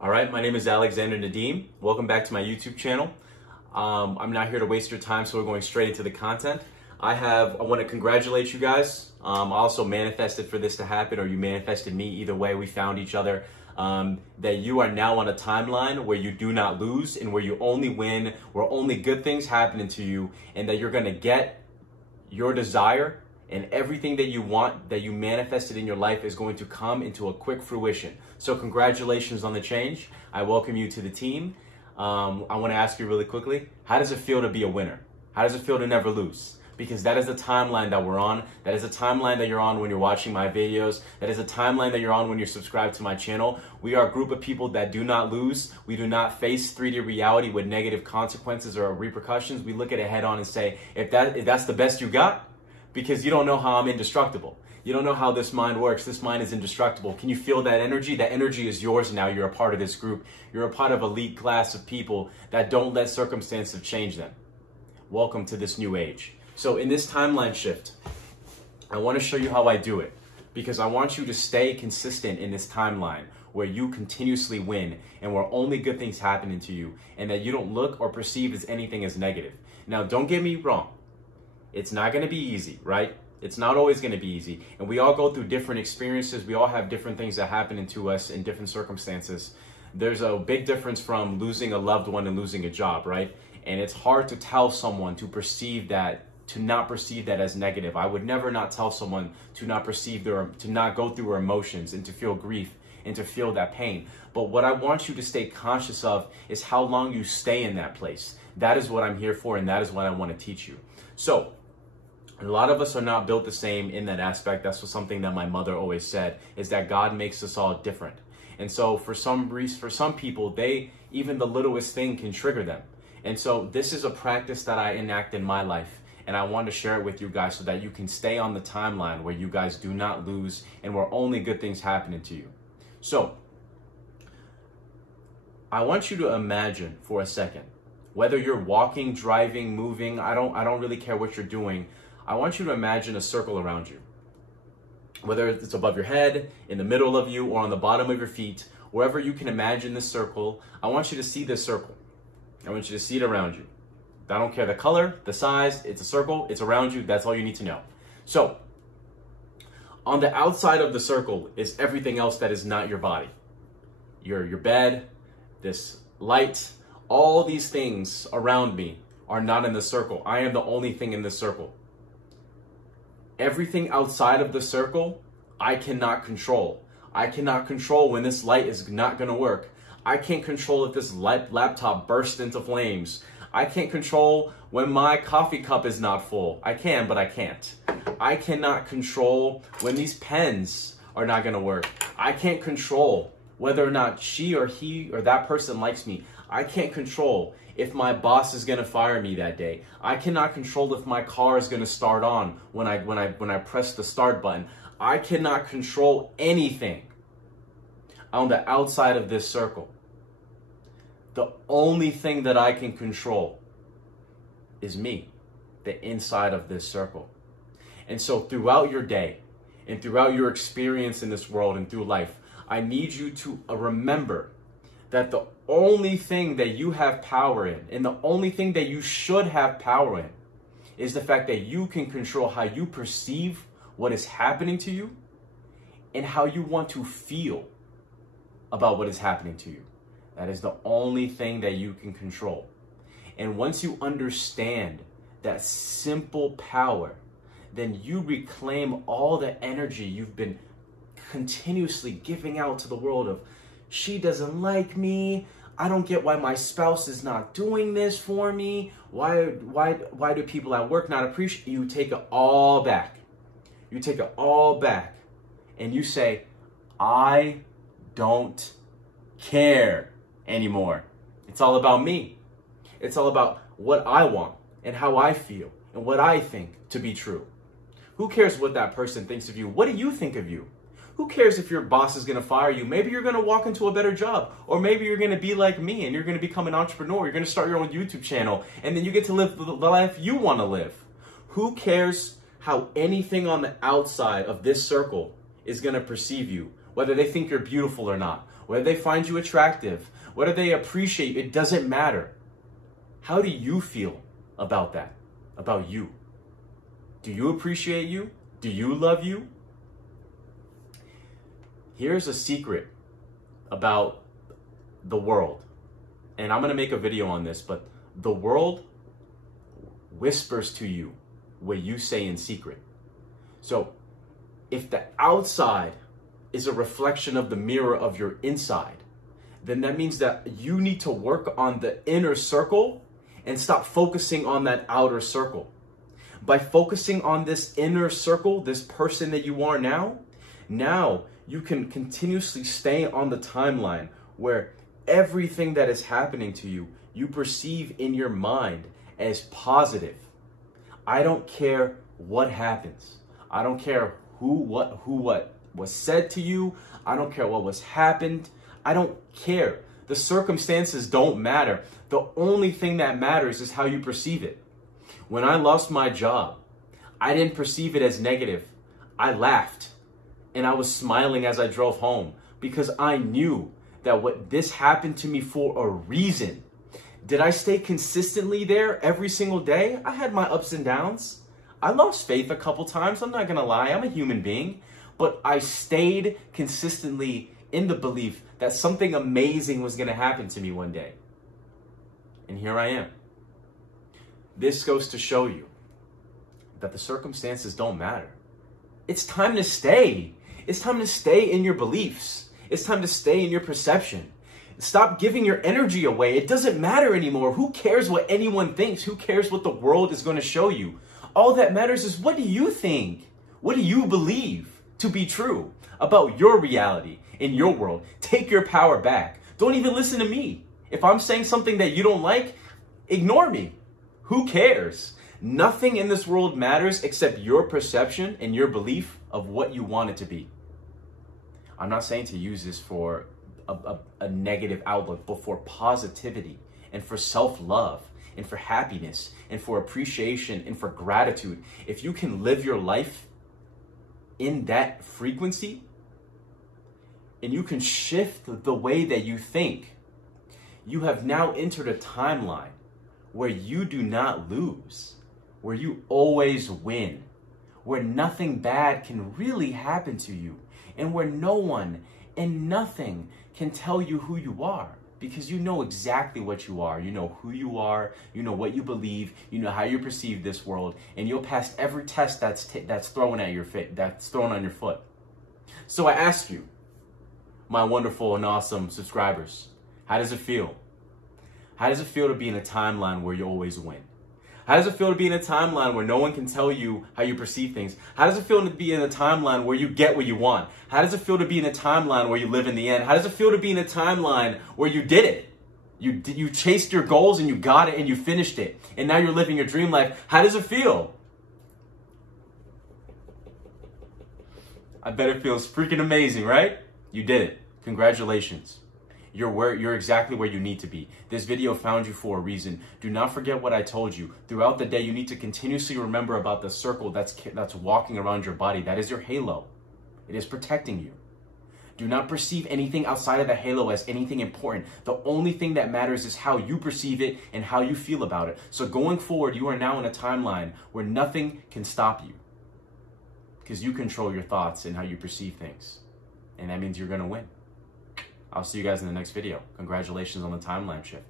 All right, my name is Alexander Nadim. Welcome back to my YouTube channel. I'm not here to waste your time, so we're going straight into the content. I want to congratulate you guys. I also manifested for this to happen, or you manifested me. Either way, we found each other. That you are now on a timeline where you do not lose and where you only win, where only good things happening to you, and that you're going to get your desire, and everything that you want, that you manifested in your life, is going to come into a quick fruition. So congratulations on the change. I welcome you to the team. I want to ask you really quickly, how does it feel to be a winner? How does it feel to never lose? Because that is the timeline that we're on. That is the timeline that you're on when you're watching my videos. That is the timeline that you're on when you're subscribed to my channel. We are a group of people that do not lose. We do not face 3D reality with negative consequences or repercussions. We look at it head on and say, if that's the best you got, because you don't know how I'm indestructible. You don't know how this mind works. This mind is indestructible. Can you feel that energy? That energy is yours now. You're a part of this group. You're a part of an elite class of people that don't let circumstances change them. Welcome to this new age. So in this timeline shift, I want to show you how I do it, because I want you to stay consistent in this timeline where you continuously win and where only good things happening to you, and that you don't look or perceive as anything as negative. Now, don't get me wrong. It's not going to be easy, right? It's not always going to be easy. And we all go through different experiences. We all have different things that happen to us in different circumstances. There's a big difference from losing a loved one and losing a job, right? And it's hard to tell someone to perceive that, to not perceive that as negative. I would never not tell someone to not perceive to not go through their emotions and to feel grief and to feel that pain. But what I want you to stay conscious of is how long you stay in that place. That is what I'm here for, and that is what I want to teach you. So, a lot of us are not built the same in that aspect. That's something that my mother always said, is that God makes us all different. And so for some people, even the littlest thing can trigger them. And so this is a practice that I enact in my life. And I want to share it with you guys so that you can stay on the timeline where you guys do not lose and where only good things happening to you. So I want you to imagine for a second, whether you're walking, driving, moving, I don't really care what you're doing. I want you to imagine a circle around you. Whether it's above your head, in the middle of you, or on the bottom of your feet, wherever you can imagine this circle, I want you to see this circle. I want you to see it around you. I don't care the color, the size, it's a circle, it's around you, that's all you need to know. So, on the outside of the circle is everything else that is not your body. Your bed, this light, all these things around me are not in the circle. I am the only thing in this circle. Everything outside of the circle, I cannot control. I cannot control when this light is not going to work. I can't control if this laptop bursts into flames. I can't control when my coffee cup is not full. I can, but I can't. I cannot control when these pens are not going to work. I can't control whether or not she or he or that person likes me. I can't control if my boss is going to fire me that day. I cannot control if my car is going to start on when I press the start button. I cannot control anything on the outside of this circle. The only thing that I can control is me, the inside of this circle. And so throughout your day and throughout your experience in this world and through life, I need you to remember that the only thing that you have power in, and the only thing that you should have power in, is the fact that you can control how you perceive what is happening to you and how you want to feel about what is happening to you. That is the only thing that you can control. And once you understand that simple power, then you reclaim all the energy you've been continuously giving out to the world of, she doesn't like me. I don't get why my spouse is not doing this for me. Why do people at work not appreciate you? Take it all back. You take it all back and you say, I don't care anymore. It's all about me. It's all about what I want and how I feel and what I think to be true. Who cares what that person thinks of you? What do you think of you? Who cares if your boss is going to fire you? Maybe you're going to walk into a better job. Or maybe you're going to be like me and you're going to become an entrepreneur. You're going to start your own YouTube channel. And then you get to live the life you want to live. Who cares how anything on the outside of this circle is going to perceive you? Whether they think you're beautiful or not. whether they find you attractive, whether they appreciate you, it doesn't matter. How do you feel about that? About you? Do you appreciate you? Do you love you? Here's a secret about the world. And I'm going to make a video on this, but the world whispers to you what you say in secret. So if the outside is a reflection of the mirror of your inside, then that means that you need to work on the inner circle and stop focusing on that outer circle. By focusing on this inner circle, this person that you are now you can continuously stay on the timeline where everything that is happening to you, you perceive in your mind as positive. I don't care what happens. I don't care who what was said to you. I don't care what was happened. I don't care. The circumstances don't matter. The only thing that matters is how you perceive it. When I lost my job, I didn't perceive it as negative. I laughed and I was smiling as I drove home because I knew that what this happened to me for a reason. Did I stay consistently there every single day? I had my ups and downs. I lost faith a couple times. I'm not going to lie. I'm a human being. But I stayed consistently in the belief that something amazing was going to happen to me one day. And here I am. This goes to show you that the circumstances don't matter. It's time to stay. It's time to stay in your beliefs. It's time to stay in your perception. Stop giving your energy away. It doesn't matter anymore. Who cares what anyone thinks? Who cares what the world is going to show you? All that matters is, what do you think? What do you believe to be true about your reality in your world? Take your power back. Don't even listen to me. If I'm saying something that you don't like, ignore me. Who cares? Nothing in this world matters except your perception and your belief of what you want it to be. I'm not saying to use this for a negative outlook, but for positivity and for self-love and for happiness and for appreciation and for gratitude. If you can live your life in that frequency and you can shift the way that you think, you have now entered a timeline where you do not lose, where you always win, where nothing bad can really happen to you, and where no one and nothing can tell you who you are, because you know exactly what you are. You know who you are, you know what you believe, you know how you perceive this world, and you'll pass every test that's thrown at your that's thrown on your foot. So I ask you, my wonderful and awesome subscribers, how does it feel? How does it feel to be in a timeline where you always win? How does it feel to be in a timeline where no one can tell you how you perceive things? How does it feel to be in a timeline where you get what you want? How does it feel to be in a timeline where you live in the end? How does it feel to be in a timeline where you did it? You chased your goals and you got it and you finished it. And now you're living your dream life. How does it feel? I bet it feels freaking amazing, right? You did it. Congratulations. You're exactly where you need to be. This video found you for a reason. Do not forget what I told you. Throughout the day, you need to continuously remember about the circle that's walking around your body. That is your halo. It is protecting you. Do not perceive anything outside of the halo as anything important. The only thing that matters is how you perceive it and how you feel about it. So going forward, you are now in a timeline where nothing can stop you, because you control your thoughts and how you perceive things. And that means you're going to win. I'll see you guys in the next video. Congratulations on the timeline shift.